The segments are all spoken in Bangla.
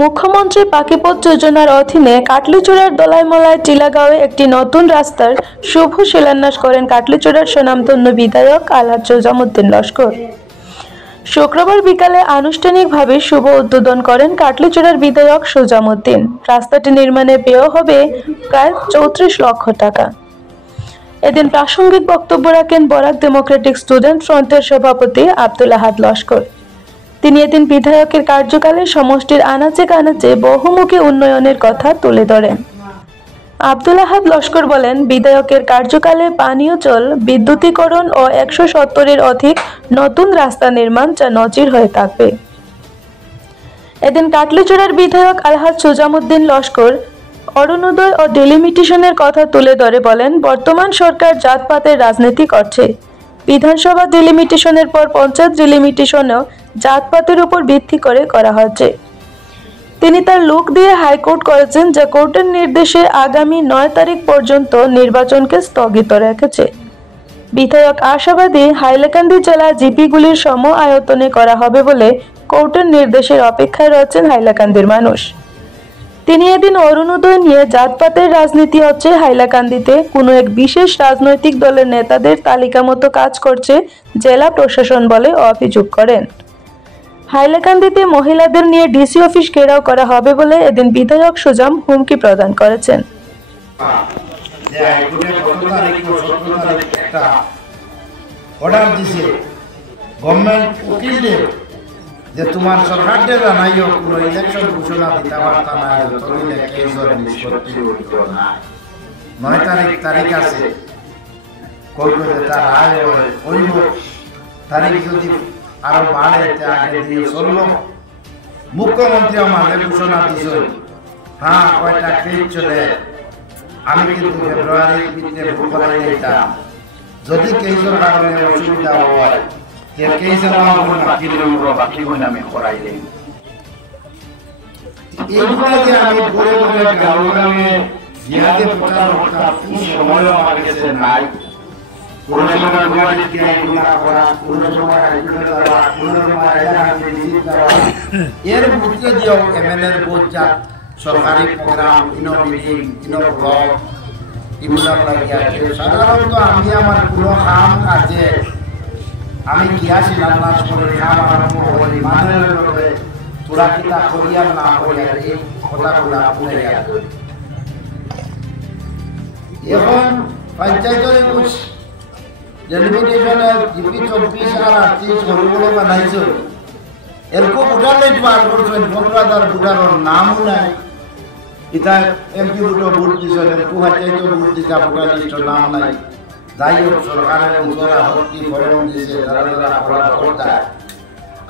মুখ্যমন্ত্রী পাখিপথ যোজনার অধীনে কাটলিচূড়ার দলাইমলায় টিলাগাঁওয়ে একটি নতুন রাস্তার শুভ শিলান্যাস করেন কাটলিচূড়ার স্বনামধন্য বিধায়ক আলহাজ সুজামউদ্দিন লস্কর। শুক্রবার বিকালে আনুষ্ঠানিকভাবে শুভ উদ্বোধন করেন কাটলিচূড়ার বিধায়ক সুজামউদ্দিন। রাস্তাটি নির্মাণে ব্যয় হবে প্রায় 34 লক্ষ টাকা। এদিন প্রাসঙ্গিক বক্তব্য রাখেন বরাক ডেমোক্রেটিক স্টুডেন্ট ফ্রন্টের সভাপতি আব্দুল আহাদ লস্কর। তিনি এদিন বিধায়কের কার্যকালে সমষ্টির আনাচে কানাচে বহুমুখী উন্নয়নের কথা তুলে ধরেন। আব্দুল আহাদ লস্কর বলেন, বিধায়কের কার্যকালে পানীয় জল, বিদ্যুতীকরণ ও 170-এর অধিক নতুন রাস্তা নির্মাণ যা নজির হয়ে থাকবে। এদিন কাটলিচূড়ার বিধায়ক আলহাজ সুজামউদ্দিন লস্কর অরুণোদয় ও ডিলিমিটেশনের কথা তুলে ধরে বলেন, বর্তমান সরকার জাতপাতের রাজনীতি করছে। বিধানসভা ডিলিমিটেশনের পর পঞ্চায়েত ডিলিমিটেশনও জাতপাতের উপর ভিত্তি করে করা হচ্ছে। তিনি তার লুক দিয়ে হাইকোর্ট করেছেন, যা কোর্টের নির্দেশে আগামী 9 তারিখ পর্যন্ত নির্বাচনকে স্থগিত রেখেছে। বিধায়ক আশাবাদী হাইলাকান্দি জেলা জিপিগুলির সম আয়তনে করা হবে বলে কোর্টের নির্দেশের অপেক্ষায় রয়েছেন হাইলাকান্দির মানুষ। তিনি এদিন অরুণোদয় নিয়ে জাতপাতের রাজনীতি হচ্ছে হাইলাকান্দিতে কোনো এক বিশেষ রাজনৈতিক দলের নেতাদের তালিকা মতো কাজ করছে জেলা প্রশাসন বলে অভিযোগ করেন। হাইলাকান্দিতে মহিলাদের নিয়ে ডিসি অফিস ঘেরাও করা হবে বলে এদিন বিধায়ক সুজাম হুমকি প্রদান করেছেন। যে তোমার সরকারকে জানাইও কোনো ইলেকশন ঘোষণা দিতে পারতা না, তবে কেসর নিষ্পত্তি হইতো না। 9 তারিখ আছে, কোর্টে তার রায় হইব। তারিখ যদি আরো বাড়ে আগে দিয়ে চলল। মুখ্যমন্ত্রী আমাদের ঘোষণা দিয়েছে, হ্যাঁ কয়টা কেস চলে, আমি কিন্তু ফেব্রুয়ারির ভিতরে ভোট করাই দিতাম। যদি কেসর কারণে অসুবিধা হয় এর বুঝতে দিও এমএলএর বোঝা সরকারি প্রোগ্রাম ব্লক এগুলা লাগিয়ে। সাধারণত আমি আমার পুরো কাম কাজে আমি গিয়াছিলাম না করে কাম আরম্ভ করি মানের লোকে তোরা কিতা করিয়ার না করিয়া এই কথাগুলা বলে এখন পঞ্চায়েতের ডেলিমিটেশনের জিপি 24 আর 38 সরুগুলো বানাইছ। এরকম ভোটার লিস্ট বার করছেন, 15,000 ভোটারের নামও নাই। এটা এমপি দুটো ভোট দিয়েছেন, পঞ্চায়েত ভোট দিতে ভোটার লিস্টের নাম নাই। যাই হোক সরকারের উজ্জ্বলা ভর্তি ফরম দিয়েছে, যারা যারা অপরাধ করতায়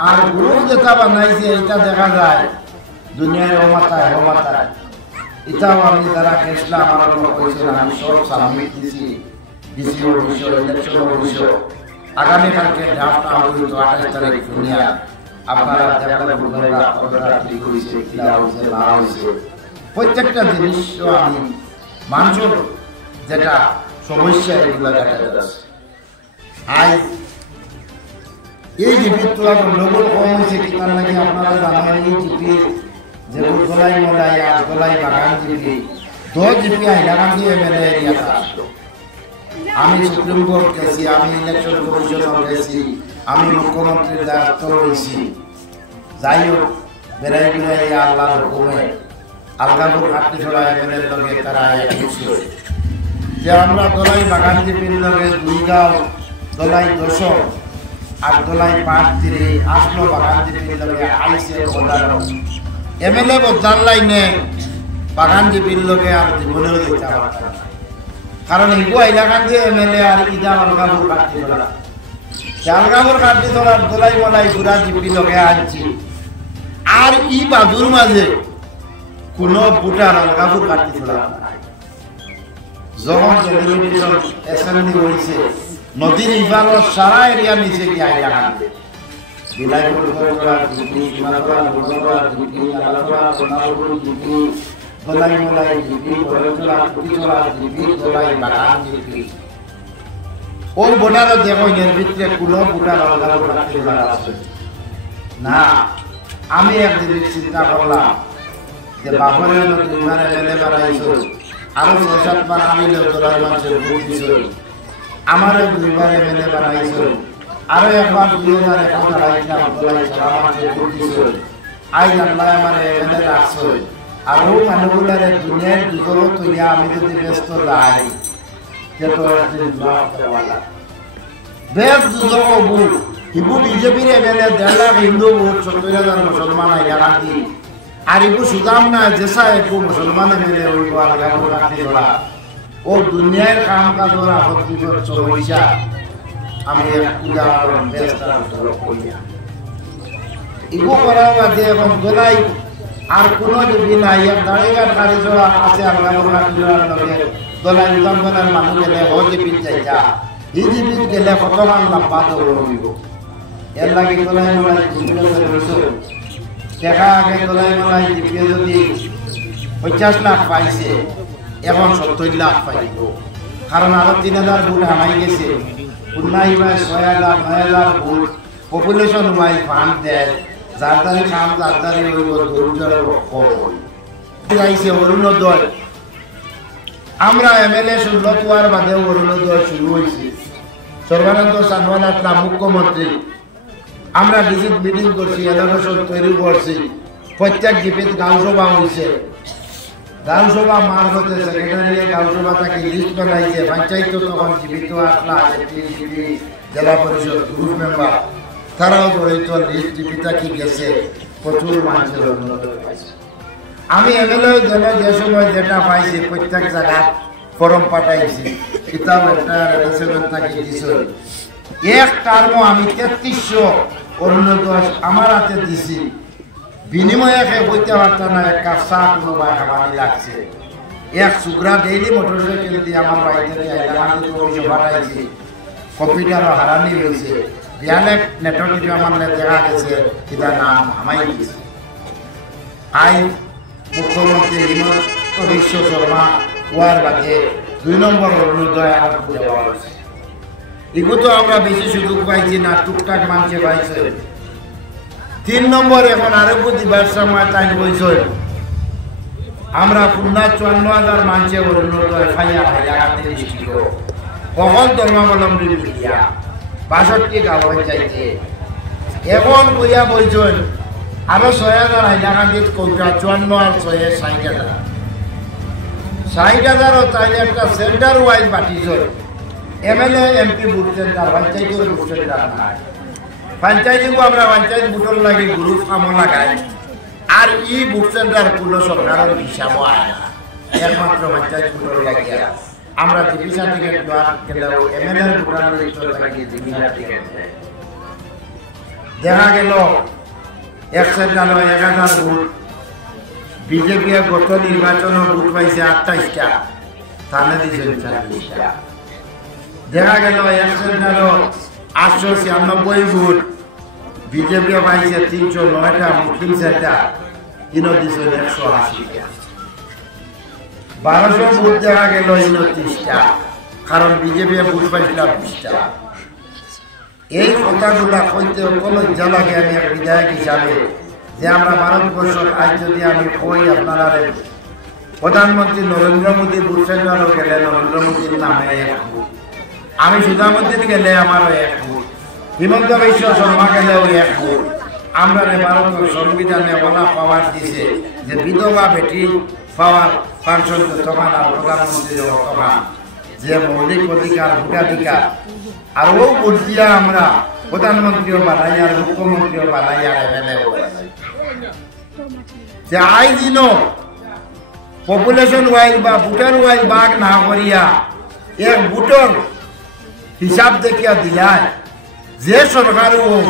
আর গ্রুপ যেটা বানাইছে এটা দেখা যায় দুনিয়ার অমাতায় অমাতায়। এটাও আমি যারা গেছিলাম আমার করেছিলাম, আমি সব সাবমিট দিয়েছি ডিসি অফিস, ইলেকশন অফিস। আগামীকালকে ড্রাফট আউট 28 তারিখ দুনিয়া আপনারা দেখালে বুঝবেন কতটা ঠিক হয়েছে, কিনা হয়েছে না হয়েছে। প্রত্যেকটা জিনিস আমি মানুষের যেটা সমস্যা এগুলো দেখা যাচ্ছে। আজ এই জিপির তোলা গন্ডগোল কম হয়েছে কি তার নাকি আপনারা জানেন, এই জিপি যেমন গলাই মলাই আর গলাই বাগান জিপি 10 জিপি হাইলাকান্দি এমএলএ এরিয়াতে আসলো। আমি সুপ্রিম কোর্ট গেছি, আমি ইলেকশন কমিশনার গেছি, আমি মুখ্যমন্ত্রীর দায়িত্ব রয়েছি। যাই হোক বেড়াই বেড়াই আল্লাহর হুকুমে আলগাপুর কাটতে ছড়া এমএলএর লগে তারা খুশি যে আমরা দলাই বাগান জিপির লগে 2 গাঁও দলাই 10 আর দলাই 5 তীরে আসলো বাগান জিপির লগে আইসে বদারো এমএলএ বদার লাইনে বাগান জিপির লগে আর জীবনেও দেখতে পারতাম। কারণ ইগো এলাকার যে এমএলএ আর ইদা আলগাপুর কাটতে ছড়া আলগাপুর কাটতে ছড়ার দলাই মলাই পুরা জিপি লগে আনছি। আর ই বাদুর মাঝে কোনো ভোটার আলগাপুর কাটতে ছড়া যখন টেলিভিশন অ্যাসেম্বলি হয়েছে নদীর ইফানো সারা এরিয়া নিচে গিয়ে Hailakandi Bilaipur Golgora GP, Simagora Golgora GP, Alagora Sonarpur GP, Dholai Molai GP, Borchora Kutichora GP, Dholai Bagan GP. ওই ভোটারও দেখো এর ভিতরে কোনো ভোটার আলাদা আছে না। আমি একদিন চিন্তা করলাম যে বাপরের দুইবার এমএলএ বানাইছো আরো ৬-৭ বার আমি দলের মানুষের ভোট দিছো আমারও দুইবার এমএলএ বানাইছো আরো একবার ২০০১ দাঁড়াইছিলাম দলের মানুষের ভোট দিছো আজ আল্লাহ আমার এমএলএ রাখছো আর ও মানুষগুলার দুনিয়ার দুজোরও তৈয়া আমি যদি ব্যস্ত যাই তো একদিন জবাব দেওয়ালা বেশ দুজো ভোট ইবু বিজেপির এমএলএ ১.৫ লাখ হিন্দু ভোট ৭০,০০০ মুসলমান আইয়া দি আর ইবু সুদাম না যেসা একু মুসলমান এমএলএ হইব আলাদা রাখতে ধরা ও দুনিয়ার কাম কাজ ওরা আপত্তি চলইছা আমি এক উদাহরণ ব্যস্ত করিয়া ইবু করা বাদে এখন দোলাই আর কোনো যদি নাই এক দাঁড়িয়ে গাড়ি চলা আছে আলাদা রাখতে দোলাই উদামনের মানুষ গেলে হজিপিত যাইতা হিজিপিত গেলে কতমান লাম্বা দৌড় হইব এর লাগে দোলাই মোলাই দেখা আগে দোলাই মোলাই জিপিয়ে যদি ৫০ লাখ পাইছে এখন ৭০ লাখ পাইব কারণ আরো ৩,০০০ ভোট হামাই গেছে পুনাই ভাই ৬,০০০ ৯,০০০ ভোট পপুলেশন ওয়াইজ ফান্ড দেয় যারদারি কাম যারদারি হইব দরিদ্র যাইছে অরুণোদয় আমরা এমএলএ ১৬ তোয়ার বাদে অরুণোদয় শুরু হয়েছে সর্বানন্দ সানোয়াল আসলাম মুখ্যমন্ত্রী আমরা ডিজিট মিটিং করছি এলাকাশন তৈরি করছি প্রত্যেক জিপিত গাঁওসভা হয়েছে গাঁওসভা মার হতে সেক্রেটারি গাঁওসভা তাকে লিস্ট বানাইছে পঞ্চায়েত তখন জীবিত আসলা জিপি জেলা পরিষদ গ্রুপ মেম্বার তারাও জড়িত লিস্ট জিপিটা কি গেছে প্রচুর মানুষের উন্নতি পাইছে আমি এমএলএ দলে যে সময় যেটা পাইছি প্রত্যেক জায়গায় ফরম পাঠাইছি কিতাব একটা রেসেভেন থাকি দিছিল এক টার্ম আমি ৩৩০০ অরুণোদয় আমার হাতে দিছি বিনিময়ে বইতে পারতাম না এক কাপ চা কোনো বা খাবারই লাগছে এক সুগ্রা ডেইলি মোটরসাইকেল দিয়ে আমার বাড়িতে পাঠাইছি কম্পিউটারও হারানি হয়েছে বিয়ালে নেটওয়ার্ক আমার দেখা গেছে এটা নাম আমাই দিয়েছে আই মুখ্যমন্ত্রী হিমন্ত বিশ্ব শর্মা ওয়ার বাদে ২ নম্বর অরুণোদয় আমার দেওয়া হয়েছে এগুলো তো আমরা বেশি সুযোগ পাইছি না টুকটাক মানুষে পাইছে ৩ নম্বর এখন আরোগ্য দিবার সময় তাই বলছে আমরা পুনা ৫৪,০০০ মানুষে অরুণোদয় ফাইয়া হাইলাকান্দি ডিস্ট্রিক্ট সকল ধর্মাবলম্বী মিলিয়া ৬২ গাঁও পঞ্চায়েতে এখন কইয়া বলছেন আরো ৬,০০০ হাইলাকান্দিত কৌটা ৫৪ আর ৬ ৬০,০০০ ৬০,০০০ তাইলে একটা সেন্টার ওয়াইজ বাটিছে এমএলএ এমপি ভোট সেন্টার পঞ্চায়েতের ভোট সেন্টার নাই পঞ্চায়েতকে আমরা পঞ্চায়েত ভোটর লাগে গ্রুপ কাম লাগাই আর ই ভোট সেন্টার কোনো সরকারের হিসাব হয় না একমাত্র পঞ্চায়েত ভোটর লাগিয়া আমরা জিপি সার্টিফিকেট দেওয়ার গেলেও এমএলএ ভোটার লিস্টর লাগিয়ে জিপি সার্টিফিকেট দেখা গেল এক সেন্টার ১,০০০ ভোট বিজেপি গত নির্বাচন ভোট পাইছে ২৮টা থানা দিয়েছে ৪০টা দেখা গেল এক সেন্টার ৮৯৬ ভোট বিজেপি পাইছে ৩০৯টা মুসলিম সেন্টার ইনো দিয়েছে ১৮০টা ১২০০ ভোট দেখা গেল ৩৯টা কারণ বিজেপি ভোট পাইছিল ২০টা এই কথাগুলা কইতে কোনো লজ্জা লাগে আমি এক বিধায়ক হিসাবে যে আমরা ভারতবর্ষের আজ যদি আমি কই আপনারা প্রধানমন্ত্রী নরেন্দ্র মোদী ভোট সেন্টারও গেলে নরেন্দ্র মোদীর নামে আমি সুধামুদ্দিন গেলে আমারও ১ ভোট হিমন্ত বিশ্ব শর্মা গেলেও ১ ভোট আমরা ভারতের সংবিধানে ওলা পাওয়ার দিছে যে বিধবা বেটি পাওয়ার পেনশন তখন আর প্রধানমন্ত্রী তখন যে মৌলিক অধিকার ভোটাধিকার আর ও ভোট দিয়া আমরা প্রধানমন্ত্রীও বানাই আর মুখ্যমন্ত্রীও বানাই আর এমএলএও বানাই যে আই দিন পপুলেশন ওয়াইজ বা ভোটার ওয়াইজ ভাগ না করিয়া এক ভোটর হিসাব দেখিয়া দিলায় যে সরকার হোক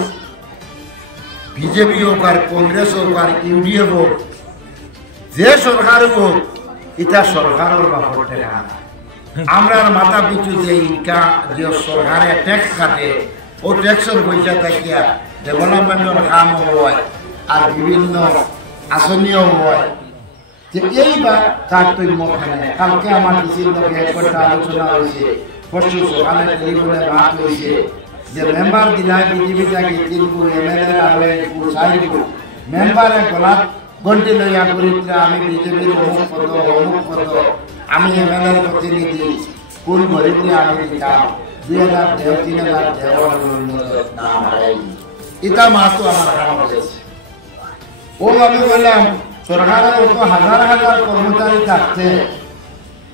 বিজেপি হোক আর কংগ্রেস হোক আর ইউডিএফ হোক যে সরকার হোক এটা সরকারের বাপর টাকা আমরা মাথা পিছু যে ইনকাম যে সরকারে ট্যাক্স কাটে ও ট্যাক্সের পয়সা থাকিয়া ডেভেলপমেন্টের কাম হয় আর বিভিন্ন আসনীয় হয় যে এইবার তার তৈরি কালকে আমার ডিসির লোকে একটা আলোচনা হয়েছে পরশু সকালে টেলিফোনে বাদ হয়েছে যে মেম্বার দিলায় বিজেপি থাকি ৩ এমএলএ আর ৬ মেম্বারে গলাত গন্টি লইয়া করিত্রা আমি বিজেপির অমুক পদ আমি এমএলএর প্রতিনিধি কোন গরিবকে আমি দিতাম 2000 দেও 3000 দেও ইটা মাসও আমার খারাপ হয়েছে। ও আমি বললাম সরকারের মতো হাজার হাজার কর্মচারী থাকছে,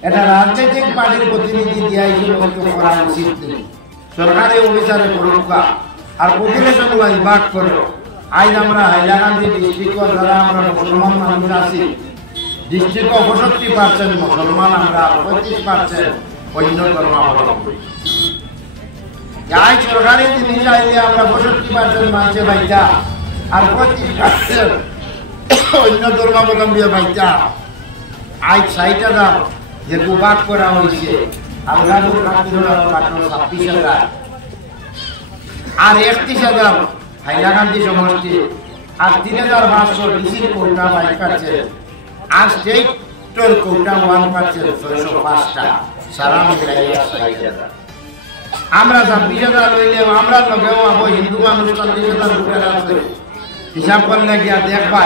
এটা রাজনৈতিক পার্টির প্রতিনিধি দিয়া হিসেবে করা উচিত নেই। সরকারি অফিসারে করুকা আর পপুলেশন ওয়াইজ ভাগ করো। আজ আমরা হাইলাকান্দি ডিস্ট্রিক্ট যারা আমরা মুসলমান মানুষ আছি, ডিস্ট্রিক্ট 65% মুসলমান, আমরা 35% অন্য ধর্মাবলম্বী। আজ সরকারি জিনিস আইলে আমরা 65% মানুষে বাইটা আর 25% অন্য ধর্মাবলম্বী বাইটা। আজ 60,000 যে ভাগ করা হয়েছে, আলগাপুর কাকিনাড়া 26,000 আর 31,000 হাইলাকান্দি সমষ্টি আর 3,500 ডিসির কোটা 5% আর স্টেটের কোটা 1% 605টা সারা মিলাইয়া 60,000। আমরা 26,000 লইলে আমরা লগেও আবো হিন্দু মানুষ 40,000 ভোটার আছে, হিসাব করলে গিয়া দেখবা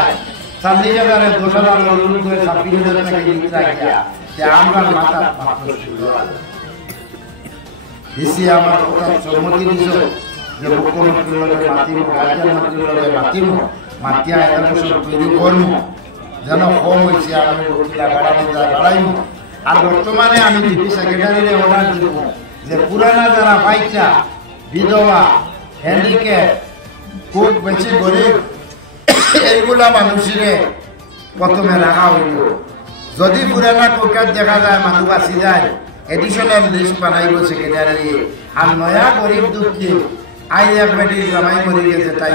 40,000 10,000 লড়ুন করে 26,000 টাকা দিতে গিয়া যে আমরা মাথা মাত্র শুরু দিছি। আমার কথা সম্মতি দিছো যে মুখ্যমন্ত্রী লগে মাতিম, রাজ্যের মন্ত্রী লগে মাতিম, মাতিয়া এটা সব তৈরি করবো যেন কম হয়েছে আমি রুটিটা বাড়াইব। আর বর্তমানে আমি ডিপি সেক্রেটারিরে অর্ডার দিব যে পুরানা যারা পাইছা, বিধবা, হ্যান্ডিক্যাপ, খুব বেশি গরিব, এইগুলা মানুষের প্রথমে রাখা হইল। যদি পুরানা কোর্টার দেখা যায় মানুষ বাঁচি যায়, এডিশনাল লিস্ট বানাইব সেক্রেটারি। আর নয়া গরিব দুঃখী আই এক বেটি জামাই মরি গেছে তাই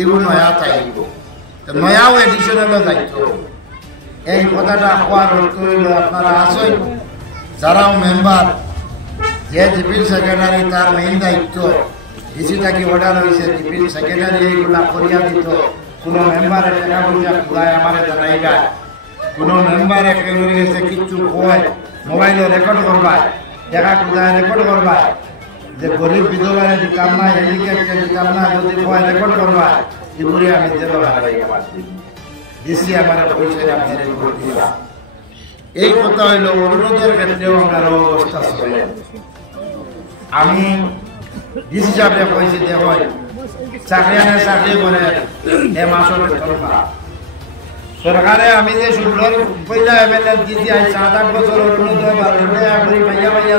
এগুলো নয়া চাইব, নয়াও এডিশনালও দায়িত্ব। এই কথাটা হওয়ার অর্থ হইল আপনারা আসেন যারাও মেম্বার, যে ডিপির সেক্রেটারি তার মেইন দায়িত্ব। ডিসি থাকি অর্ডার হয়েছে ডিপির সেক্রেটারি এইগুলা করিয়া দিত। কোনো মেম্বারের টাকা পয়সা খুলায় আমার জানাইবা, কোনো মেম্বারে কেউ গেছে কিচ্ছু কয় মোবাইলে রেকর্ড করবা, টাকা খুলায় রেকর্ড করবা, যে গরিব বিধবারে দিতাম না, হ্যান্ডিক্যাপকে দিতাম না, যদি কয় রেকর্ড করবা, এগুলি আমি জেল ডিসি আমার পয়সা আপনার দিবা। এই কথা হইল অনুরোধের ক্ষেত্রেও আমরা অবস্থা চলে। আমি ডিসি সাহেবরে কইছি যে হয় চাকরি করে এ মাসের বেতন পাওয়া। সরকারে আমি যে শুনলাম পয়লা এমএলএ দিদি আই 7-8 বছর অনুরোধ ভাইয়া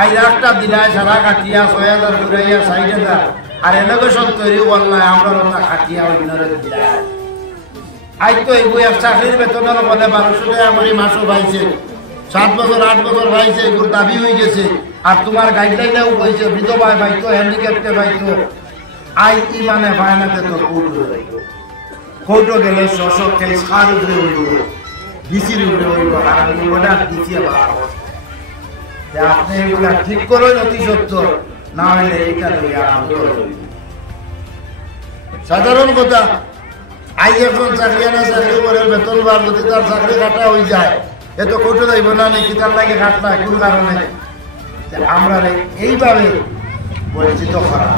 আই একটা দিলায় সারা কাটিয়া 6,000 ঘুরাইয়া 60,000 আর এলোকেশন তৈরি করলাম আমরা ওটা কাটিয়া অন্যরে দিলায়। আই তো এই বই চাকরির বেতনের বলে 1200 টাকা করে মাসও পাইছে, 7 বছর 8 বছর পাইছে, এগুলো দাবি হয়ে গেছে। আর তোমার গাইডলাইনেও কইছে বিধবায় পাইতো, হ্যান্ডিক্যাপটে পাইতো। আই কি মানে ফাইনাতে তো কোর্ট গেলে 600 কেস কার উপরে হইব, ডিসির উপরে হইব। আর আমি অর্ডার দিচ্ছি আপনি এগুলা ঠিক করে অতি সত্য, না হইলে এইটা লইয়া সাধারণ কথা। আই এখন চাকরিয়ানা চাকরি করে বেতন বার যদি তার চাকরি কাটা হয়ে যায়, এত কোর্টে যাইব না নাকি তার লাগে কাটলা কোন কারণে? আমরা এইভাবে পরিচিত করা